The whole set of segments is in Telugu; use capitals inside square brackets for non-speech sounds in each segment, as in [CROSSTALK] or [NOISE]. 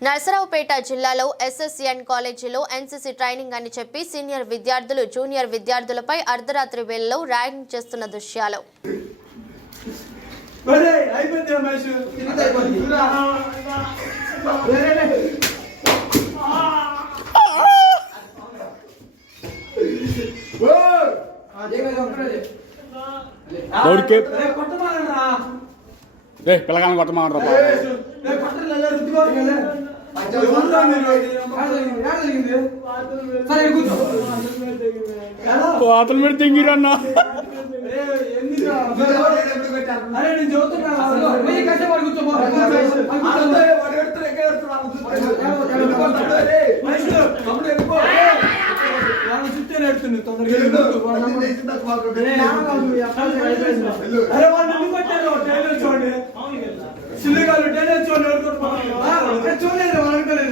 నరసరావుపేట జిల్లాలో ఎస్ఎస్ఎన్ కాలేజీలో ఎన్సీసీ ట్రైనింగ్ అని చెప్పి సీనియర్ విద్యార్థులు జూనియర్ విద్యార్థులపై అర్ధరాత్రి వేళలో ర్యాగింగ్ చేస్తున్న దృశ్యాలు. పిల్లగాని కొట్టమాడరా రే, రే, కొట్టరు, లే, లే, రుద్దుకో, లే, లే. ఎవరురా మీరు? ఎలా? అతను మీద తెంగిరన్నా? అరే, నేను తొందరగా ఎందుకు కొట్టారు టైలర్ చూడండి? చూడలేదు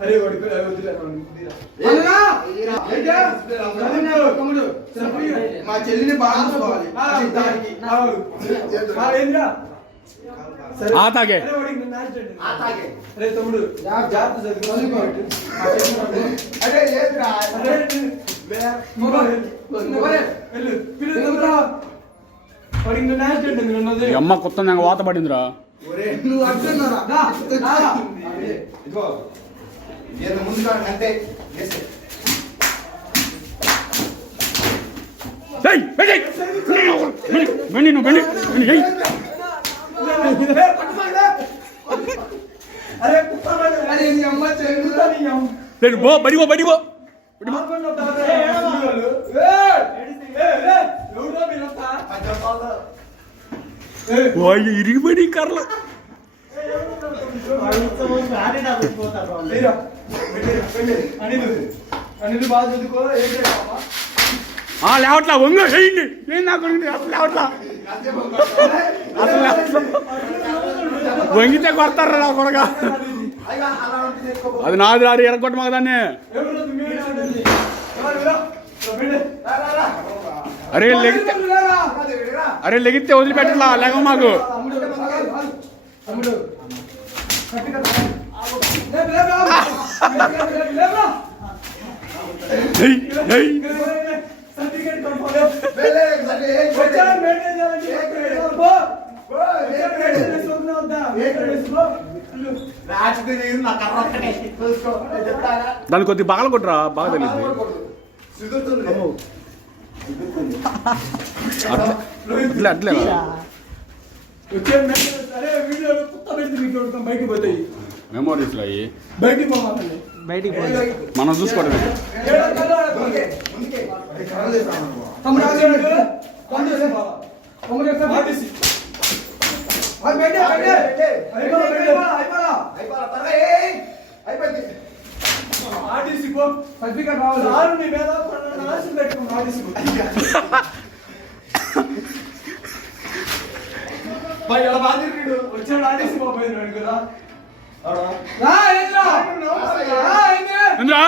అరే. తమ్ముడు మా చెల్లిని బాగా చూసుకోవాలి. అరే, తమ్ముడు జాగ్రత్త. అరే, అమ్మ కొత్త నాకు వాత పడిందిరా నువ్వు నేను ముందుగా అంతే చేస్తే. బెండి, నువ్వు బెండి బో ఇరిగిపోయి కర్రలు లేవట్లా వంగ చేయండి. నేను నాకు అసలు లేవట్లా. అసలు లేవట్లా. వంగితే కొడతారా నా కొడగా అది నాది రాదు ఎరగొట్ట మాకు దాన్ని. అరే లెగితే అరే లెగితే వదిలిపెట్టలా లేక మాకు. దాన్ని కొద్ది బాగా కొట్టురా బాగా తెలియదు. అట్లా అట్లే పెట్టి మీకు బయటికి పోతాయి. మెమోరీస్లో అయ్యి. బయటికి మనం ఆగండి. తమ్ముడు రే. తమ్ముడు ఎక్కడ? ఆర్టీసీ. పో. సర్టిఫికేట్ రావాలి. మీద ఆర్టీసీ [LAUGHS] భయ్, ఎలా బాగా తిరిగాడు. వచ్చాడు పో పోయినాడు కదా. రా ఏంద్రా? రా